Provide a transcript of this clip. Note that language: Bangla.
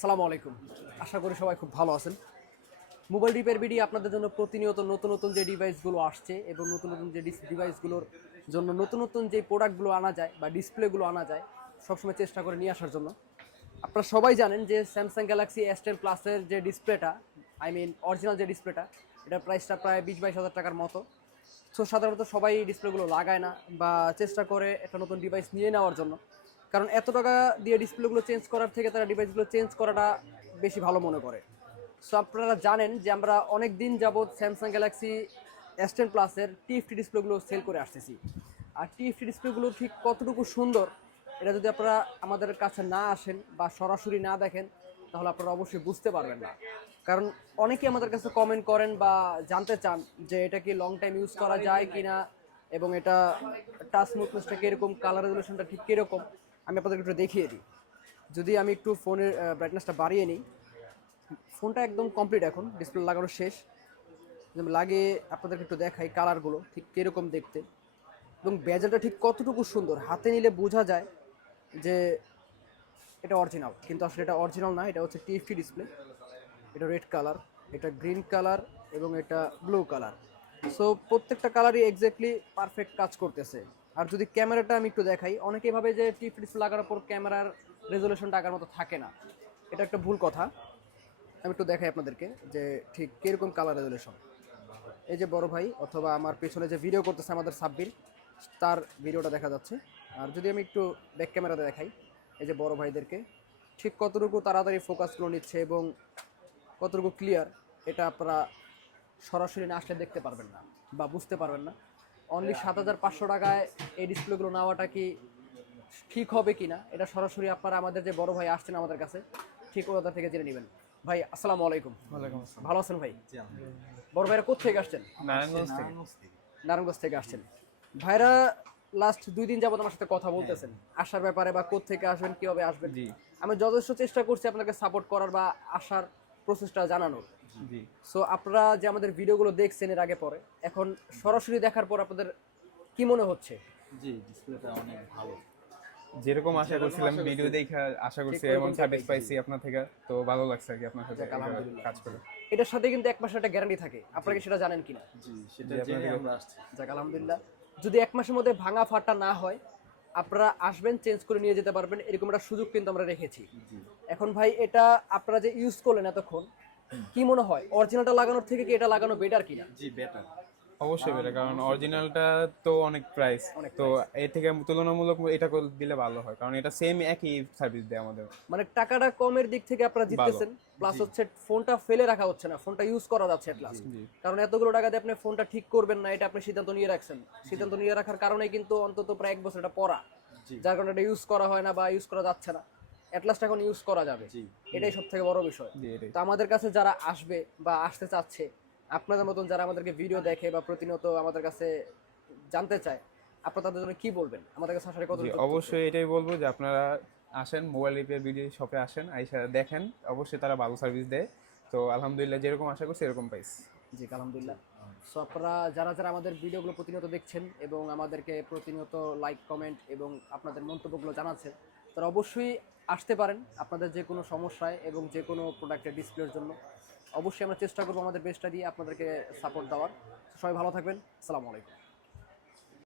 আসসালামু আলাইকুম। আশা করি সবাই খুব ভালো আছেন। মোবাইল রিপেয়ার বিডি আপনাদের জন্য প্রতিনিয়ত নতুন নতুন যে ডিভাইসগুলো আসছে এবং নতুন নতুন যে ডিভাইসগুলোর জন্য নতুন নতুন যে প্রোডাক্টগুলো আনা যায় বা ডিসপ্লেগুলো আনা যায়, সবসময় চেষ্টা করে নিয়ে আসার জন্য। আপনারা সবাই জানেন যে স্যামসাং গ্যালাক্সি এস টেন প্লাসের যে ডিসপ্লেটা আই মিন অরিজিনাল যে ডিসপ্লেটা এটার প্রাইসটা প্রায় বিশ বাইশ হাজার টাকার মতো। সো সাধারণত সবাই ডিসপ্লেগুলো লাগায় না বা চেষ্টা করে একটা নতুন ডিভাইস নিয়ে নেওয়ার জন্য। কারণ এত টাকা দিয়ে ডিসপ্লেগুলো চেঞ্জ করার থেকে তারা ডিভাইসগুলো চেঞ্জ করাটা বেশি ভালো মনে করে। সো আপনারা জানেন যে আমরা অনেক দিন যাবৎ স্যামসাং গ্যালাক্সি এস টেন প্লাসের টিএফটি ডিসপ্লেগুলো সেল করে আসতেছি। আর টিএফটি ডিসপ্লেগুলো ঠিক কতটুকু সুন্দর, এটা যদি আপনারা আমাদের কাছে না আসেন বা সরাসরি না দেখেন, তাহলে আপনারা অবশ্যই বুঝতে পারবেন না। কারণ অনেকেই আমাদের কাছে কমেন্ট করেন বা জানতে চান যে এটা কি লং টাইম ইউজ করা যায় কি না এবং এটা টাচ স্মুথনেসটা কীরকম কালার রেজুলেশনটা ঠিক কীরকম। আমি আপনাদেরকে একটু দেখিয়ে দিই। যদি আমি একটু ফোনের ব্রাইটনেসটা বাড়িয়ে নিই, ফোনটা একদম কমপ্লিট এখন ডিসপ্লে লাগানো শেষ। লাগিয়ে আপনাদেরকে একটু দেখাই কালারগুলো ঠিক কীরকম দেখতে। এবং ব্যাজেলটা ঠিক কতটুকু সুন্দর, হাতে নিলে বোঝা যায় যে এটা অরিজিনাল কিন্তু আসলে এটা অরিজিনাল না, এটা হচ্ছে টিএফটি ডিসপ্লে এটা রেড কালার এটা গ্রিন কালার এবং এটা ব্লু কালার সো প্রত্যেকটা কালারই এক্স্যাক্টলি পারফেক্ট কাজ করতেছে। আর যদি ক্যামেরাটা আমি একটু দেখাই অনেকেই ভাবে যে টিএফটি ডিসপ্লে লাগানোর পর ক্যামেরার রেজলিউশনটা আগার মতো থাকে না। এটা একটা ভুল কথা। আমি একটু দেখাই আপনাদেরকে যে ঠিক কীরকম কালার রেজলিউশন এই যে বড় ভাই অথবা আমার পেছনে যে ভিডিও করতেছে আমাদের সাব্বির, তার ভিডিওটা দেখা যাচ্ছে। আর যদি আমি একটু ব্যাক ক্যামেরাতে দেখাই, এই যে বড় ভাইদেরকে, ঠিক কতটুকু তাড়াতাড়ি ফোকাসগুলো নিচ্ছে এবং কতটুকু ক্লিয়ার এটা আপনারা সরাসরি না আসলে দেখতে পারবেন না বা বুঝতে পারবেন না। অনলি সাত হাজার পাঁচশো টাকায় এই ডিসপ্লেগুলো নেওয়াটা কি ঠিক হবে কি না এটা সরাসরি আপনারা আমাদের যে বড় ভাই আসছেন আমাদের কাছে ঠিক ওদের থেকে জেনে নেবেন। ভাই আসসালামু আলাইকুম। ওয়ালাইকুম আসসালাম। ভালো আছেন ভাই? বড় ভাইরা কোথেকে আসছেন? নারায়ণগঞ্জ থেকে। নারায়ণগঞ্জ থেকে। আসছেন। ভাইরা লাস্ট দুই দিন যাবত আমার সাথে কথা বলতেছেন। আসার ব্যাপারে বা কোথা থেকে আসবেন কীভাবে আসবেন? আমি যথেষ্ট চেষ্টা করছি আপনাকে সাপোর্ট করার বা আসার প্রসেসটা জানানোর। সো আপনারা যে আমাদের ভিডিওগুলো দেখছেন এর আগে পরে এখন সরাসরি দেখার পর আপনাদের কি মনে হচ্ছে? জি ডিসপ্লেটা অনেক ভালো। যেরকম আশা করছিলাম ভিডিও দেখে আশা করছি এমন সার্ভিস পাইছি আপনার থেকে তো ভালো লাগছে আর কি আপনার সাথে কাজ করে। এটার সাথে কিন্তু এক মাসের একটা গ্যারান্টি থাকে। আপনারা কি সেটা জানেন কিনা? জি সেটা জেনে আমরা আসছি। যাক আলহামদুলিল্লাহ। যদি এক মাসের মধ্যে ভাঙা ফাটা না হয় আপনারা আসবেন চেঞ্জ করে নিয়ে যেতে পারবেন এরকম একটা সুযোগ কিন্তু আমরা রেখেছি। এখন ভাই এটা আপনারা যে ইউজ করলেন এতক্ষণ কি মনে হয়? অরিজিনালটা লাগানোর থেকে কি এটা লাগানো বেটার কিনা? জি বেটার অবশ্যই বেটা কারণ অরিজিনালটা তো অনেক প্রাইস তো এর থেকে তুলনামূলক এটা দিলে ভালো হয় কারণ এটা সেম একই সার্ভিস দেয় আমাদের। মানে টাকাটা কমের দিক থেকে আপনারা জিততেছেন প্লাস হচ্ছে ফোনটা ফেলে রাখা হচ্ছে না ফোনটা ইউজ করা যাচ্ছে last। কারণ এতগুলো টাকা দিয়ে আপনি ফোনটা ঠিক করবেন না এটা আপনি সিদ্ধান্ত নিয়ে রাখছেন। সিদ্ধান্ত নিয়ে রাখার কারণে কিন্তু অন্তত প্রায় এক বছর এটা পড়া। যার কারণে এটা ইউজ করা হয় না বা ইউজ করা যাচ্ছে না। অ্যাটলাস্ট এখন ইউজ করা যাবে। এটাই সব থেকে বড় বিষয়। তো আমাদের কাছে যারা আসবে বা আসতে চাচ্ছে আপনাদের মতন যারা আমাদেরকে ভিডিও দেখে বা প্রতিনিয়ত আমাদের কাছে জানতে চায় আপনারা তাদের জন্য কি বলবেন? আমাদের কাছে আসার জি অবশ্যই এটাই বলব যে আপনারা আসেন মোবাইল রিপেয়ার ভিডিও শপে আসেন আইসা দেখেন অবশ্যই তারা ভালো সার্ভিস দেয়। তো আলহামদুলিল্লাহ যেরকম আশা করছি এরকম পাইছি জি আলহামদুলিল্লাহ। সো আপনারা যারা যারা আমাদের ভিডিওগুলো প্রতিনিয়ত দেখছেন এবং আমাদেরকে প্রতিনিয়ত লাইক কমেন্ট এবং আপনাদের মন্তব্যগুলো জানাচ্ছেন তারা অবশ্যই আসতে পারেন আপনাদের যে কোনো সমস্যায় এবং যে কোনো প্রোডাক্টের ডিসপ্লের জন্য। অবশ্যই আমরা চেষ্টা করব আমাদের বেস্টটা দিয়ে আপনাদেরকে সাপোর্ট দেওয়ার। সবাই ভালো থাকবেন। আসসালামু আলাইকুম।